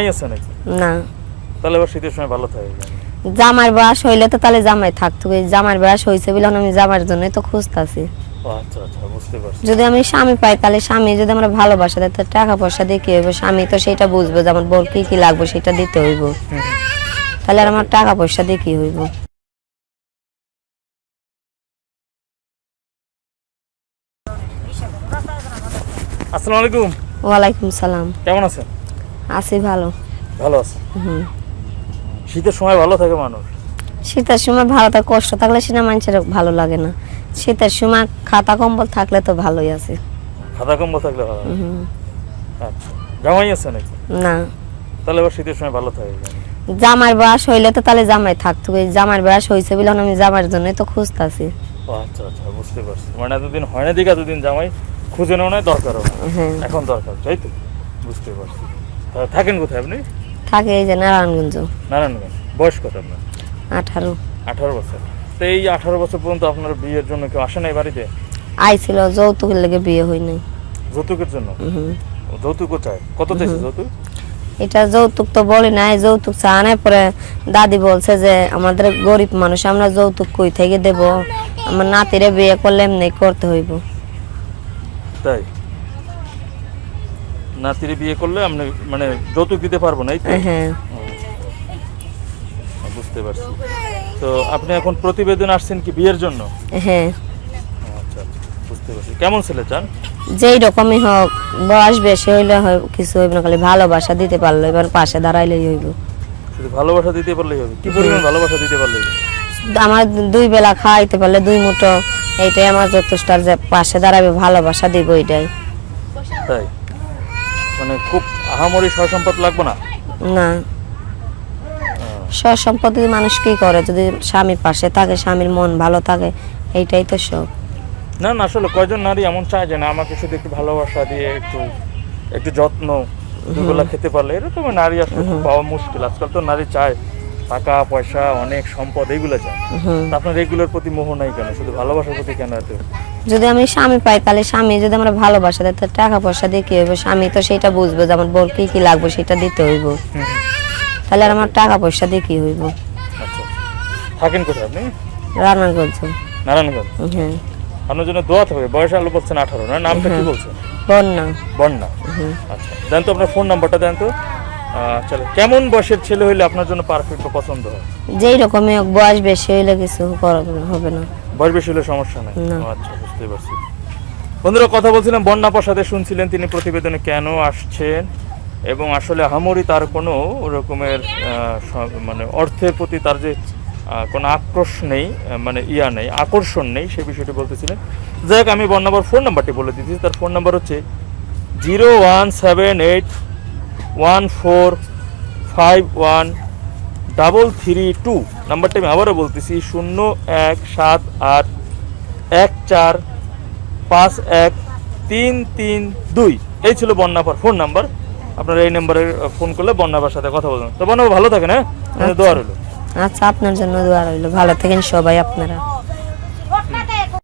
জামাই আছে নাকি? না। তাহলে এবার শীতের সময় ভালো থাকে জামার বয়স হইলে তো তাহলে জামাই থাকতো। জামার বয়স হয়েছে বলে আমি জামার জন্যই তো খুঁজতাছি। আচ্ছা আচ্ছা যদি আমি স্বামী পাই তাহলে স্বামী যদি আমরা ভালোবাসা দেয় তো টাকা পয়সা দিয়ে কি হইব? স্বামী তো সেটা বুঝবে যে আমার বল কি কি লাগবে সেটা দিতে হইব। তাহলে আর আমার টাকা পয়সা দিয়ে কি হইব? আসসালামু আলাইকুম। ওয়ালাইকুম সালাম। কেমন আছেন? আছি ভালো। ভালো আছে। হুম। শীতের সময় ভালো থাকে মানুষ? শীতের সময় ভালো থাকে কষ্ট থাকলে সেটা মানুষের ভালো লাগে না। শীতের সময় খাতা কম্বল থাকলে তো ভালোই আছে। খাতা কম্বল থাকলে ভালো হুম। আচ্ছা। জামাই আছে নাকি? না। তাহলে এবার শীতের সময় ভালো থাকে। জামার বয়স হইলে তো তাহলে জামাই থাকতো। এই জামার বয়স হয়েছে বলে আমি জামার জন্যই তো খুঁজতাছি। আচ্ছা আচ্ছা বুঝতে পারছি। মানে এতদিন হয় না দিকে এতদিন জামাই খুঁজে নেওয়া দরকারও হ্যাঁ। এখন দরকার তাই তো? বুঝতে পারছি। থাকেন কোথায় আপনি? থাকে এই যে নারায়ণগঞ্জ। নারায়ণগঞ্জ। বয়স কত আপনার? আঠারো। আঠারো বছর। তো এই আঠারো বছর পর্যন্ত আপনার বিয়ের জন্য কেউ আসে নাই বাড়িতে? আইছিল যৌতুকের লেগে বিয়ে হয় নাই। যৌতুকের জন্য? হুম। যৌতুকও চায় কত চাইছে যৌতুক? এটা যৌতুক তো বলি নাই যৌতুক চানে পরে দাদি বলছে যে আমাদের গরিব মানুষ আমরা যৌতুক কই থেকে দেব? আমার নাতিরে বিয়ে করলে এমনি করতে হইব। তাই? নাতিরে বিয়ে করলে আপনি মানে যৌতুক দিতে পারব না এই তো? হ্যাঁ। বুঝতে পারছি। তো আপনি এখন প্রতিবেদন আসছেন কি বিয়ের জন্য? হ্যাঁ। আচ্ছা বুঝতে পারছি। কেমন ছেলে চান? যেই রকমই হোক বয়স বেশি হইলে কিছু হইব না খালি ভালোবাসা দিতে পারল এবার পাশে দাঁড়াইলেই হইব। শুধু ভালোবাসা দিতে পারলেই হবে? কি পরিমাণ ভালোবাসা দিতে পারলেই হবে? আমার দুই বেলা খাইতে পারলে দুই মুঠো এইটাই আমার যথেষ্ট আর যে পাশে দাঁড়াবে ভালোবাসা দিব এটাই তাই? মানে খুব আহামরি সয় সম্পদ লাগবে না? না। সব সম্পত্তি মানুষ কি করে? যদি স্বামীর পাশে থাকে স্বামীর মন ভালো থাকে এইটাই তো সব। না না আসলে কয়জন নারী এমন চায় যে না আমাকে শুধু একটু ভালোবাসা দিয়ে একটু একটু যত্ন দুবেলা খেতে পারলে এরকম নারী আসলে পাওয়া মুশকিল। আজকাল তো নারী চায় টাকা পয়সা অনেক সম্পদ এইগুলো চায়। আপনার এগুলোর প্রতি মোহ নাই কেন? শুধু ভালোবাসার প্রতি কেন এত? যদি আমি স্বামী পাই তাহলে স্বামী যদি আমার ভালোবাসা দেয় তাহলে টাকা পয়সা দিয়ে কি হইব? স্বামী তো সেটা বুঝবে যে আমার বল কি কি লাগবে সেটা দিতে হইব। তাহলে আর আমার টাকা পয়সা দিয়ে কি হইব? আচ্ছা। থাকেন কোথায় আপনি? রান্না করছ নারায়ণগঞ্জ হ্যাঁ আপনার জন্য দোয়া থাকবে বয়স আলো বলছেন আঠারো না? নামটা কি বলছেন? বন্যা। বন্যা। আচ্ছা। দেন তো আপনার ফোন নাম্বারটা দেন তো। চলো। কেমন বয়সের ছেলে হইলে আপনার জন্য পারফেক্ট পছন্দ হয়? যেই রকমই হোক বয়স বেশি হইলে কিছু হবে না। বয়স বেশি হলে সমস্যা নাই। আচ্ছা বুঝতে পারছি। বন্ধুরা কথা বলছিলাম বন্যা প্রসাদে শুনছিলেন তিনি প্রতিবেদনে কেন আসছেন? এবং আসলে হামরি তার কোনো রকমের আহ, মানে অর্থের প্রতি তার যে কোনো আক্রোশ নেই মানে ইয়া নেই আকর্ষণ নেই সে বিষয়টি বলতেছিলেন। যাই হোক আমি বন্যাবার ফোন নাম্বারটি বলে দিচ্ছি। তার ফোন নাম্বার হচ্ছে zero one seven eight one four five one double three two নাম্বারটা আমি আবারও বলতেছি, শূন্য এক সাত আট এক চার পাঁচ এক তিন তিন দুই। এই ছিল বন্যাপার ফোন নাম্বার আপনারা এই নাম্বারে ফোন করলে বন্যাপার সাথে কথা বলবেন। তো বন্যাপা ভালো থাকেন হ্যাঁ? দোয়া রইল। আচ্ছা আপনার জন্য দোয়া রইল। ভালো থাকেন সবাই আপনারা।